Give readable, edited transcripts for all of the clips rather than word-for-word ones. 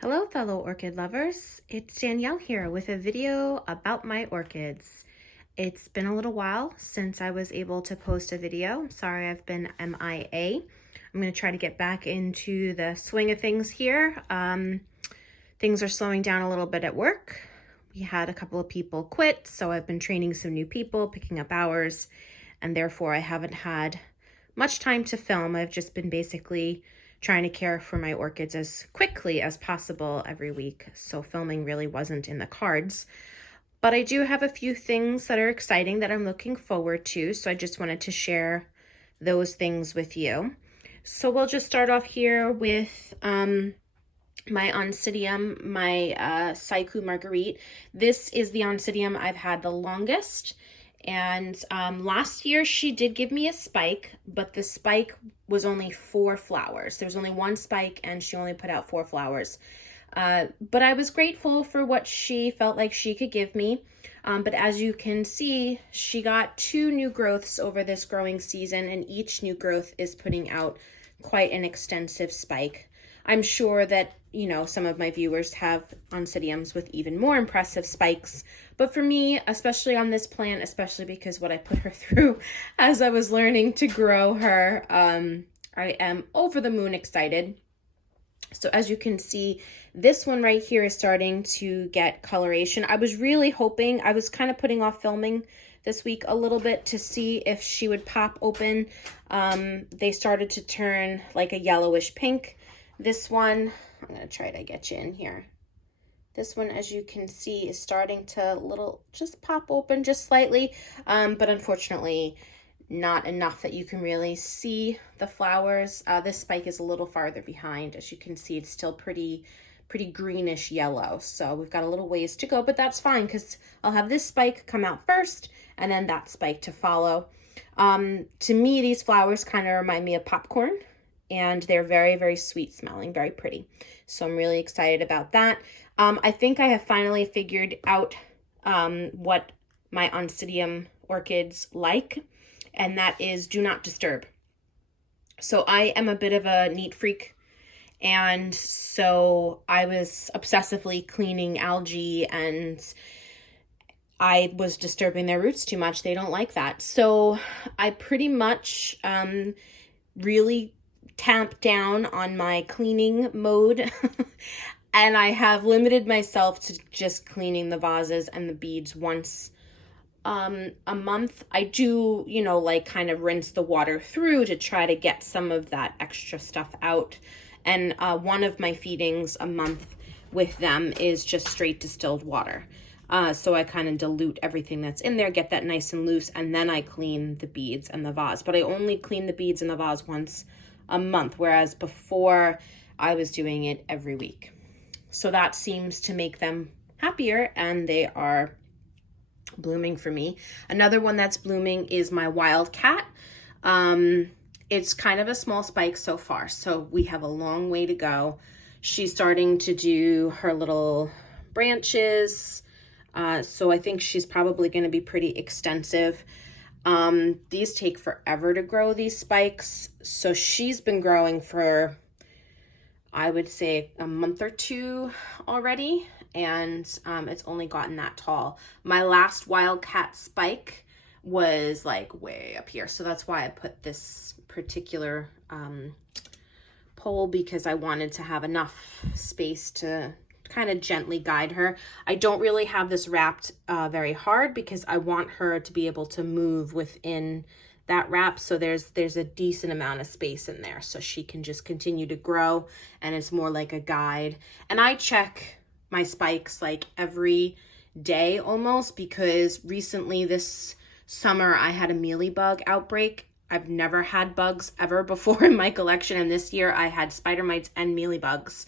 Hello fellow orchid lovers, it's Danielle here with a video about my orchids. It's been a little while since I was able to post a video. Sorry I've been MIA. I'm going to try to get back into the swing of things here. Things are slowing down a little bit at work. We had a couple of people quit, so I've been training some new people, picking up hours, and therefore I haven't had much time to film. I've just been basically trying to care for my orchids as quickly as possible every week, so filming really wasn't in the cards. But I do have a few things that are exciting that I'm looking forward to, so I just wanted to share those things with you. So we'll just start off here with my Oncidium, my Saiku Marguerite. This is the Oncidium I've had the longest. And last year she did give me a spike, but the spike was only 4 flowers. There was only 1 spike and she only put out 4 flowers. But I was grateful for what she felt like she could give me. But as you can see, she got 2 new growths over this growing season, and each new growth is putting out quite an extensive spike. I'm sure that, you know, some of my viewers have Oncidiums with even more impressive spikes. But for me, especially on this plant, especially because what I put her through as I was learning to grow her, I am over the moon excited. So as you can see, this one right here is starting to get coloration. I was really hoping, I was kind of putting off filming this week a little bit to see if she would pop open. They started to turn like a yellowish pink. This one, I'm going to try to get you in here. This one, as you can see, is starting to just pop open just slightly, but unfortunately not enough that you can really see the flowers. This spike is a little farther behind. As you can see, it's still pretty greenish yellow. So we've got a little ways to go, but that's fine because I'll have this spike come out first and then that spike to follow. To me, these flowers kind of remind me of popcorn, and they're very sweet smelling, very pretty. So I'm really excited about that. I think I have finally figured out what my Oncidium orchids like, and that is do not disturb. So I am a bit of a neat freak, and so I was obsessively cleaning algae, and I was disturbing their roots too much. They don't like that. So I pretty much really tamp down on my cleaning mode and I have limited myself to just cleaning the vases and the beads once a month. I do, you know, like kind of rinse the water through to try to get some of that extra stuff out. And one of my feedings a month with them is just straight distilled water. So I kind of dilute everything that's in there, get that nice and loose, and then I clean the beads and the vase. But I only clean the beads and the vase once a month, whereas before I was doing it every week. So that seems to make them happier, and they are blooming for me. Another one that's blooming is my Wildcat. It's kind of a small spike so far, so we have a long way to go. She's starting to do her little branches, so I think she's probably going to be pretty extensive. These take forever to grow, these spikes. So she's been growing for, I would say, a month or 2 already. And it's only gotten that tall. My last Wildcat spike was like way up here. So that's why I put this particular pole, because I wanted to have enough space to kind of gently guide her. I don't really have this wrapped very hard because I want her to be able to move within that wrap, so there's a decent amount of space in there so she can just continue to grow, and it's more like a guide. And I check my spikes like every day almost, because recently this summer I had a mealybug outbreak. I've never had bugs ever before in my collection, and this year I had spider mites and mealybugs.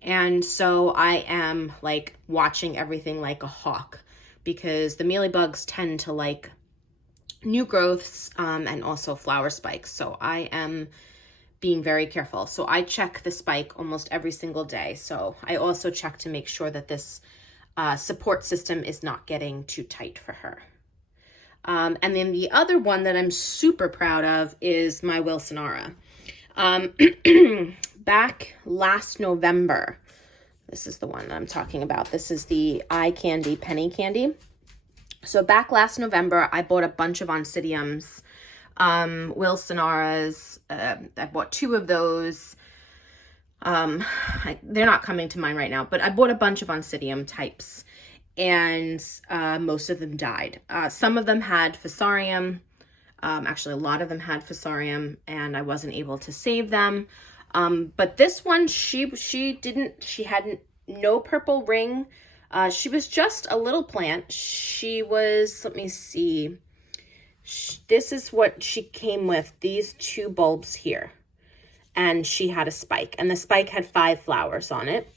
And so I am like watching everything like a hawk, because the mealybugs tend to like new growths and also flower spikes. So I am being very careful. So I check the spike almost every single day. So I also check to make sure that this support system is not getting too tight for her. And then the other one that I'm super proud of is my Wilsonara. Back last November, This is the one that I'm talking about. This is the Eye Candy Penny Candy. So back last November, I bought a bunch of Oncidiums, Wilsonaras. I bought 2 of those. They're not coming to mind right now, but I bought a bunch of Oncidium types, and most of them died. Some of them had Fusarium. Actually, a lot of them had Fusarium, and I wasn't able to save them. But this one, she had no purple ring. She was just a little plant. She was, let me see. This is what she came with, these 2 bulbs here. And she had a spike, and the spike had 5 flowers on it.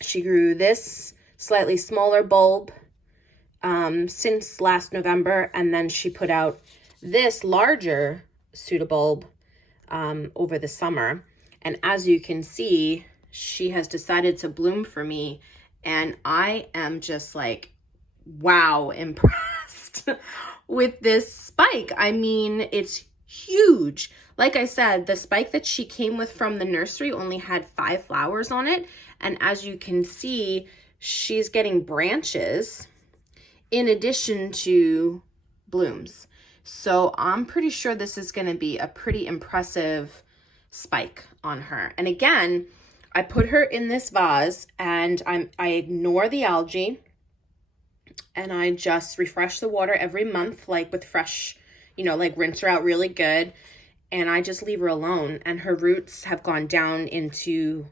She grew this slightly smaller bulb since last November, and then she put out this larger pseudobulb over the summer. And as you can see, she has decided to bloom for me, and I am just like, wow, impressed with this spike. I mean, it's huge. Like I said, the spike that she came with from the nursery only had 5 flowers on it. And as you can see, she's getting branches in addition to blooms. So I'm pretty sure this is going to be a pretty impressive spike on her. And again, I put her in this vase, and I ignore the algae, and I just refresh the water every month, like with fresh, like rinse her out really good. And I just leave her alone, and her roots have gone down into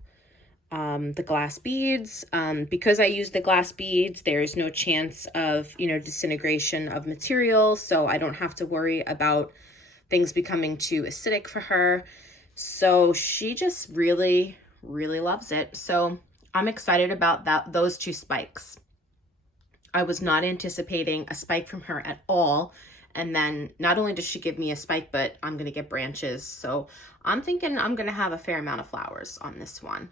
the glass beads. Because I use the glass beads, there is no chance of, disintegration of material, so I don't have to worry about things becoming too acidic for her. So she just really, really loves it. So I'm excited about those 2 spikes. I was not anticipating a spike from her at all. And then not only does she give me a spike, but I'm going to get branches. So I'm thinking I'm going to have a fair amount of flowers on this one.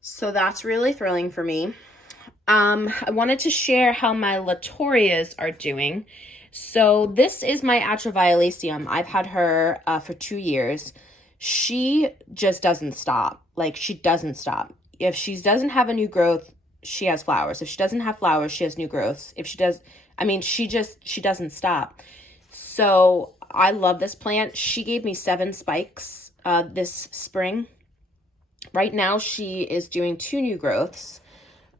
So that's really thrilling for me. I wanted to share how my Latorias are doing. So this is my Atroviolaceum. I've had her for 2 years. She just doesn't stop. Like, she doesn't stop. If she doesn't have a new growth, she has flowers. If she doesn't have flowers, she has new growths. If she does, I mean, she doesn't stop. So I love this plant. She gave me 7 spikes this spring. Right now she is doing 2 new growths.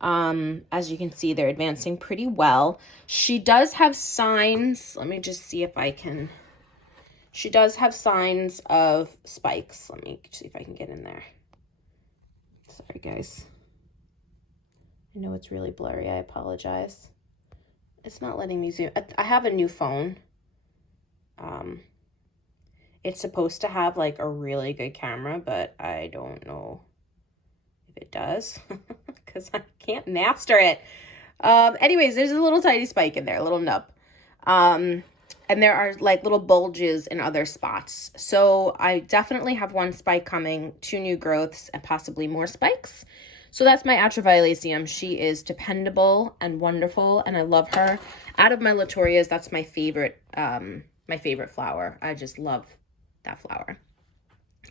As you can see, they're advancing pretty well. She does have signs. Let me just see if I can. She does have signs of spikes. Let me see if I can get in there. Sorry, guys. I know it's really blurry. I apologize. It's not letting me zoom. I have a new phone. It's supposed to have like a really good camera, but I don't know if it does because I can't master it. Anyways, there's a little tiny spike in there, a little nub. And there are like little bulges in other spots. So I definitely have 1 spike coming, 2 new growths, and possibly more spikes. So that's my Atroviolaceum. She is dependable and wonderful, and I love her. Out of my Latorias, that's my favorite flower. I just love that flower.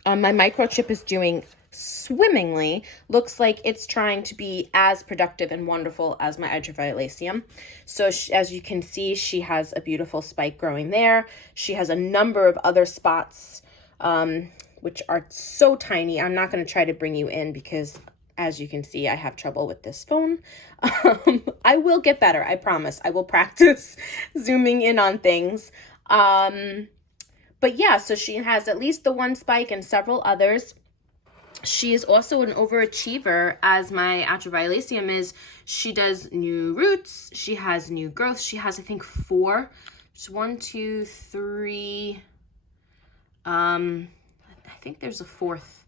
My Microchip is doing swimmingly. Looks like it's trying to be as productive and wonderful as my Atroviolaceum. So as you can see, she has a beautiful spike growing there. She has a number of other spots, which are so tiny. I'm not going to try to bring you in because, as you can see, I have trouble with this phone. I will get better, I promise. I will practice zooming in on things. But yeah, so she has at least the 1 spike and several others. She is also an overachiever, as my Atroviolaceum is. She does new roots. She has new growth. She has, I think, 4. Just 1, 2, 3. I think there's a 4th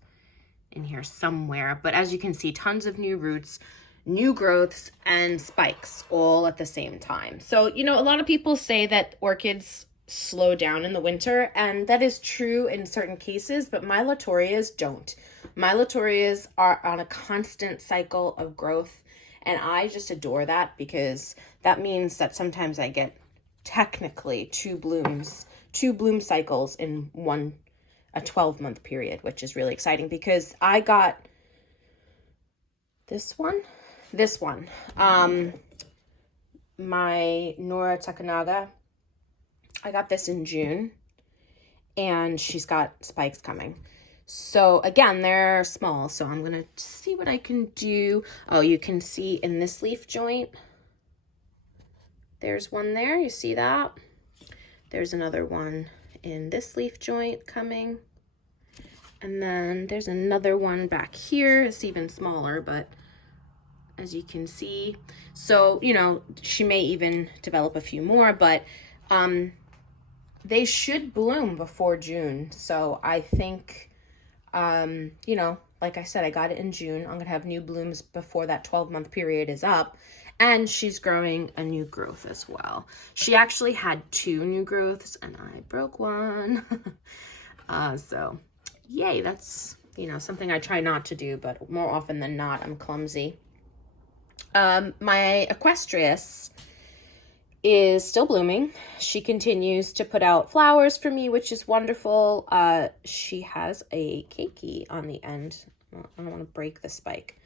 in here somewhere. But as you can see, tons of new roots, new growths, and spikes all at the same time. So, a lot of people say that orchids slow down in the winter, and that is true in certain cases, but my Latorias don't. My Latorias are on a constant cycle of growth, and I just adore that because that means that sometimes I get technically 2 bloom cycles in a 12-month period, which is really exciting because I got This one, my Nora Tucker. I got this in June, and she's got spikes coming. So again, they're small, so I'm gonna see what I can do. Oh, you can see in this leaf joint, there's one there, you see that? There's another one in this leaf joint coming. And then there's another one back here. It's even smaller, but as you can see. So, you know, she may even develop a few more, but they should bloom before June. So I think, you know, like I said, I got it in June. I'm gonna have new blooms before that 12-month period is up. And she's growing a new growth as well. She actually had 2 new growths and I broke one. So yay, that's, you know, something I try not to do, but more often than not, I'm clumsy. My Equestrius is still blooming. She continues to put out flowers for me, which is wonderful. She has a keiki on the end. I don't want to break the spike.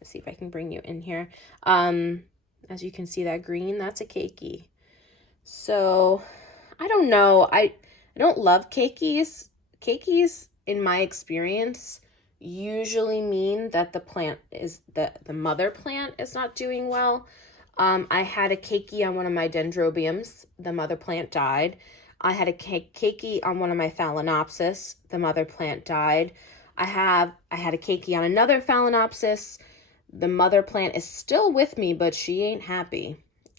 Let's see if I can bring you in here. As you can see, that green, that's a keiki. So I don't know. I don't love keikis. Keikis, in my experience, usually mean that the plant is, the mother plant is not doing well. I had a keiki on one of my dendrobiums. The mother plant died. I had a keiki on one of my Phalaenopsis. The mother plant died. I had a keiki on another Phalaenopsis. The mother plant is still with me, but she ain't happy.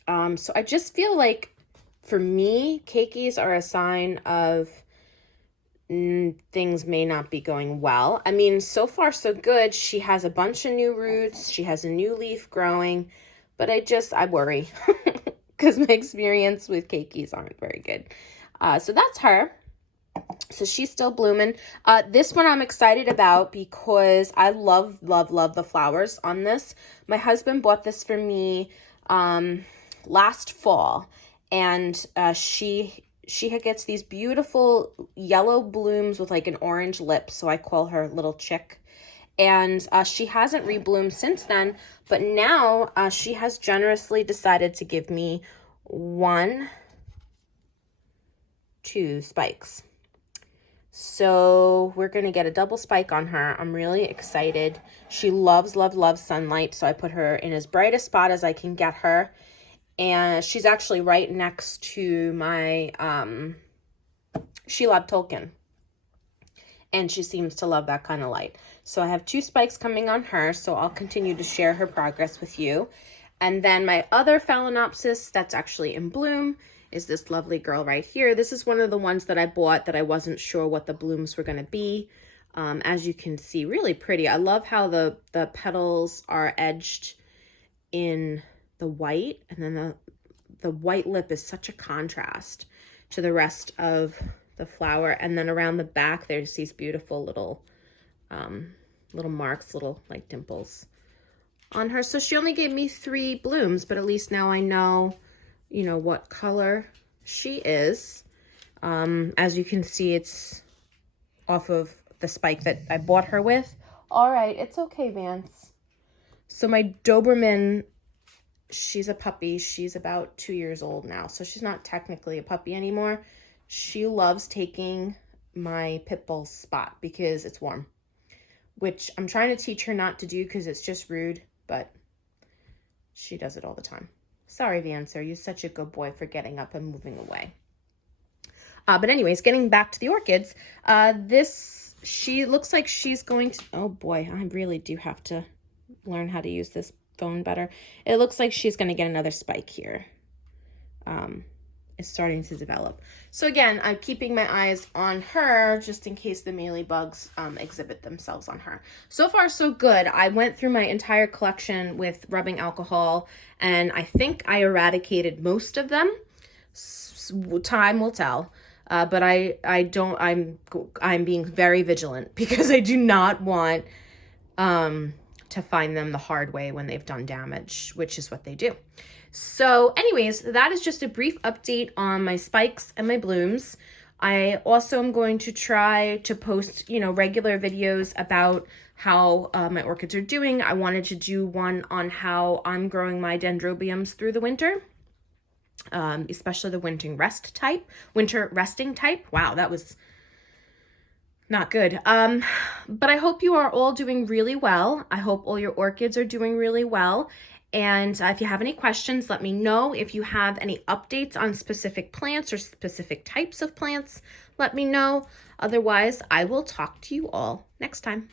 So I just feel like, for me, keikis are a sign of things may not be going well. I mean, so far so good. She has a bunch of new roots. She has a new leaf growing, but I worry because my experience with keikis aren't very good. So that's her. So she's still blooming. This one I'm excited about because I love the flowers on this. My husband bought this for me last fall, and she gets these beautiful yellow blooms with like an orange lip, so I call her Little Chick. And she hasn't rebloomed since then, but now she has generously decided to give me 1, 2 spikes. So we're going to get a double spike on her. I'm really excited. She loves sunlight, so I put her in as bright a spot as I can get her. And she's actually right next to my Sheila Tolkien. And she seems to love that kind of light. So I have 2 spikes coming on her, so I'll continue to share her progress with you. And then my other Phalaenopsis that's actually in bloom is this lovely girl right here. This is one of the ones that I bought that I wasn't sure what the blooms were going to be. As you can see, really pretty. I love how the petals are edged in the white, and then the white lip is such a contrast to the rest of the flower. And then around the back, there's these beautiful little marks, little like dimples on her. So she only gave me 3 blooms, but at least now I know, you know, what color she is. As you can see, it's off of the spike that I bought her with. All right, it's okay, Vance. So my Doberman, she's a puppy. She's about 2 years old now, so she's not technically a puppy anymore. She loves taking my pit bull's spot because it's warm, which I'm trying to teach her not to do because it's just rude, but she does it all the time. Sorry, Vancer, you're such a good boy for getting up and moving away. But anyways, getting back to the orchids, she looks like she's going to, oh boy, I really do have to learn how to use this phone better. It looks like she's going to get another spike here. It's starting to develop. So again, I'm keeping my eyes on her just in case the mealybugs exhibit themselves on her. So far, so good. I went through my entire collection with rubbing alcohol, and I think I eradicated most of them. Time will tell. But I'm being very vigilant because I do not want to find them the hard way when they've done damage, which is what they do. So anyways, that is just a brief update on my spikes and my blooms. I also am going to try to post, regular videos about how my orchids are doing. I wanted to do one on how I'm growing my dendrobiums through the winter, especially the winter resting type. Wow, that was not good. But I hope you are all doing really well. I hope all your orchids are doing really well. And if you have any questions, let me know. If you have any updates on specific plants or specific types of plants, let me know. Otherwise, I will talk to you all next time.